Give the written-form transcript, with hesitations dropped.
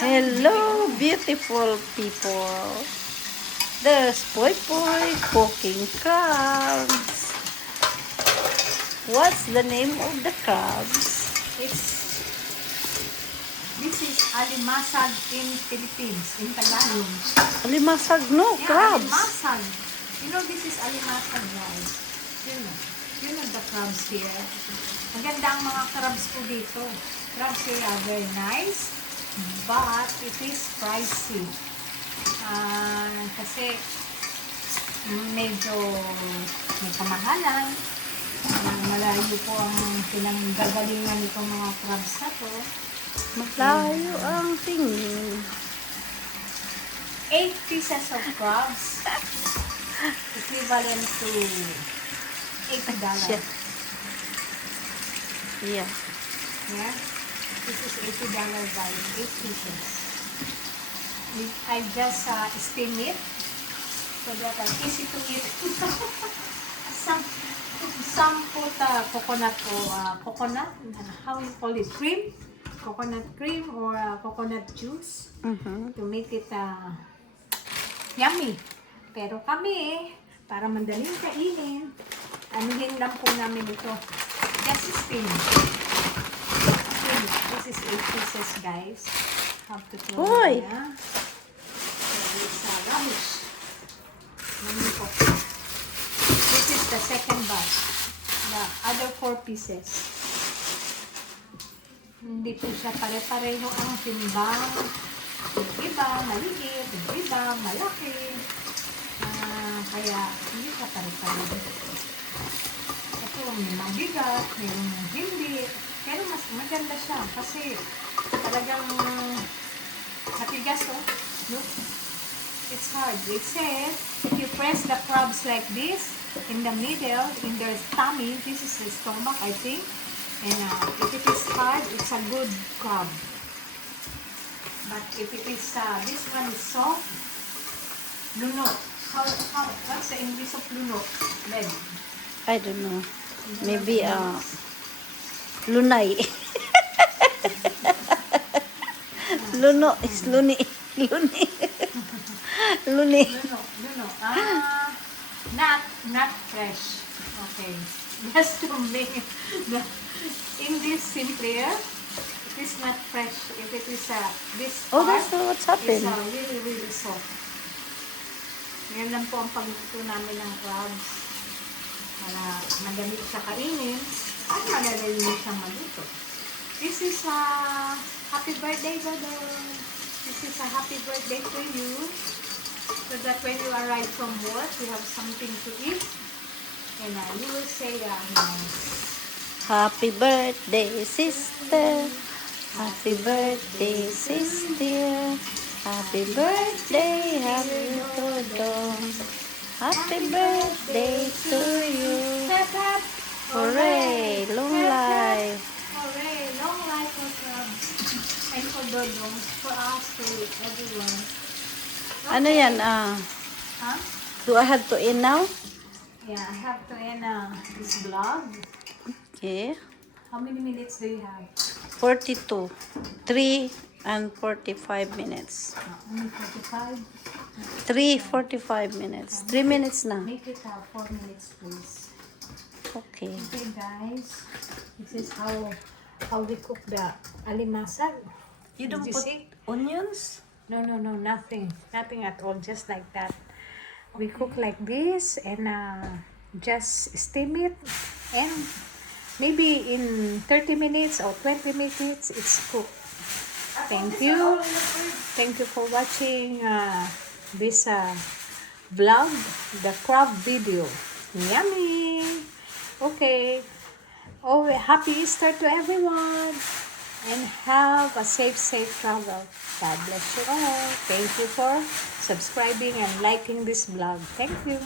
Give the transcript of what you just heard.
Hello, beautiful people. There's Poy Poy cooking crabs. What's the name of the crabs? This is alimasag in Philippines, in Tagalog. Alimasag, no, Yeah, crabs. alimasag. You know, this is alimasag, guys. You know the crabs here. Maganda ang mga crabs po dito. Crabs here are very nice, but it is pricey. Kasi medyo may kamahalan. Malayo po ang pinanggagalingan nitong mga crabs na to. Malayo ang tingin. 8 pieces of crabs equivalent to $80. Yeah. Yeah? This is $80 guys, 8 pieces. I just steam it so that easy to eat. Some put coconut or coconut, how you call it, cream? Coconut cream or coconut juice to make it yummy. Pero kami, para mandaling kainin, anuhin lang po namin ito. Just steam. This is 8 pieces, guys. Have to throw it. So it's rubbish. This is the second batch. The other 4 pieces. Hindi po siya pare-pareho ang timbang. Yung iba, maliit. Yung iba, malaki. Kaya, hindi siya pare-pareho. Ito, may mabigat, mayroong hindi. Pero mas maganda siya kasi talagang matigas, oh. Look, it's hard. It says, if you press the crabs like this, in the middle, in their tummy, this is the stomach, I think. And if it is hard, it's a good crab. But if it is, this one is soft, lunok. What's the English of lunok? Then, I don't know. Maybe lunay. Luno is luni. Luni. Luni. lunok. Not fresh. Okay. Just to make the English simpler, it is not fresh. If it is this Oh, part, that's what's happened. it's really, really soft. Ngayon lang po ang pagluto namin ng crabs para madali siya kainin at madali siyang maluto. This is a happy birthday, Dodo. This is a happy birthday to you so that when you arrive from work, you have something to eat. And you will say, Happy birthday, sister. Happy birthday, sister. Happy birthday, happy Dodong. Happy birthday to you. Hooray, long life. hooray, long life for crabs. And for Dodong, for us, for everyone. Ano yan? Huh? Do I have to eat now? Yeah, I have to end this vlog. Okay. How many minutes do you have? 42. 3 and 45 minutes. Only 45. 3:45 minutes. 3 minutes na. Make it 4 minutes, please. Okay. Okay, guys. This is how we cook the alimasag. You don't Did you put see? onions? No, nothing. Nothing at all. Just like that. We cook like this and just steam it. And maybe in 30 minutes or 20 minutes, it's cooked. Thank you. Thank you for watching this vlog, the crab video. Yummy. Okay. Oh, happy Easter to everyone. And have a safe travel. God bless you all. Thank you for subscribing and liking this vlog. Thank you.